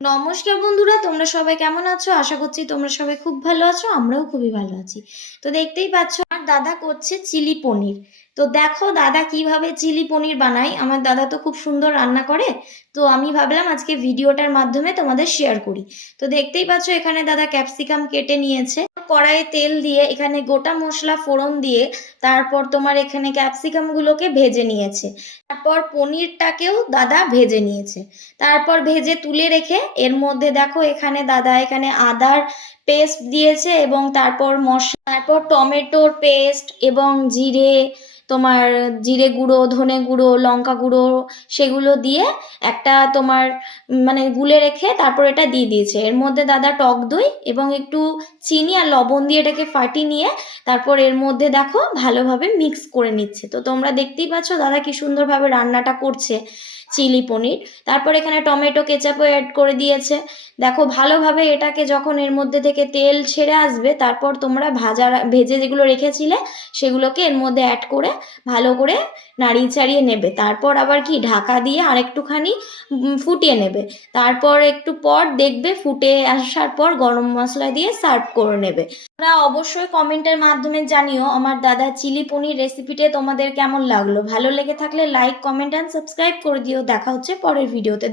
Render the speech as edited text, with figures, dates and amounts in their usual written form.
নমস্কার বন্ধুরা, তোমরা সবাই কেমন আছো? আশা করছি তোমরা সবাই খুব ভালো আছো। আমরাও খুবই ভালো আছি। তো দেখতেই পাচ্ছ আমার দাদা করছে চিলি পনির। তো দেখো দাদা কিভাবে চিলি পনির বানায়। আমার দাদা তো খুব সুন্দর রান্না করে। তো আমি ভাবলাম আজকে ভিডিওটার মাধ্যমে তোমাদের শেয়ার করি। তো দেখতেই পাচ্ছ এখানে দাদা ক্যাপসিকাম কেটে নিয়েছে। কড়াইয়ে তেল দিয়ে এখানে গোটা মশলা ফোড়ন দিয়ে তারপর তোমার এখানে ক্যাপসিকামগুলোকে ভেজে নিয়েছে। তারপর পনিরটাকেও দাদা ভেজে নিয়েছে। তারপর ভেজে তুলে রেখে এর মধ্যে দেখো এখানে দাদা এখানে আদার পেস্ট দিয়েছে এবং তারপর মশলা, তারপর টমেটোর পেস্ট এবং জিরে, তোমার জিরে গুঁড়ো, ধনে গুঁড়ো, লঙ্কা গুঁড়ো সেগুলো দিয়ে একটা তোমার মানে গুলে রেখে তারপর এটা দিয়ে দিয়েছে। এর মধ্যে দাদা টক দই এবং একটু চিনি আর লবণ দিয়ে এটাকে ফাটিয়ে নিয়ে তারপর এর মধ্যে দেখো ভালোভাবে মিক্স করে নিচ্ছে। তো তোমরা দেখতেই পাচ্ছ দাদা কি সুন্দরভাবে রান্নাটা করছে চিলি পনির। তারপর এখানে টমেটো কেচাপও অ্যাড করে দিয়েছে। দেখো ভালোভাবে এটাকে যখন এর মধ্যে থেকে তেল ছেড়ে আসবে তারপর তোমরা ভেজে যেগুলো রেখেছিলে সেগুলোকে এর মধ্যে অ্যাড করে ভালো করে নাড়িয়ে চাড়িয়ে নেবে। তারপর আবার কি ঢাকা দিয়ে আরেকটুখানি ফুটিয়ে নেবে। তারপর একটু পর দেখবে ফুটে আসার পর গরম মশলা দিয়ে সার্ভ করে নেবে। তোমরা অবশ্যই কমেন্টের মাধ্যমে জানিও আমার দাদা চিলি পনির রেসিপিটা তোমাদের কেমন লাগলো। ভালো লেগে থাকলে লাইক, কমেন্ট অ্যান্ড সাবস্ক্রাইব করে দিও। দেখা হচ্ছে পরের ভিডিওতে।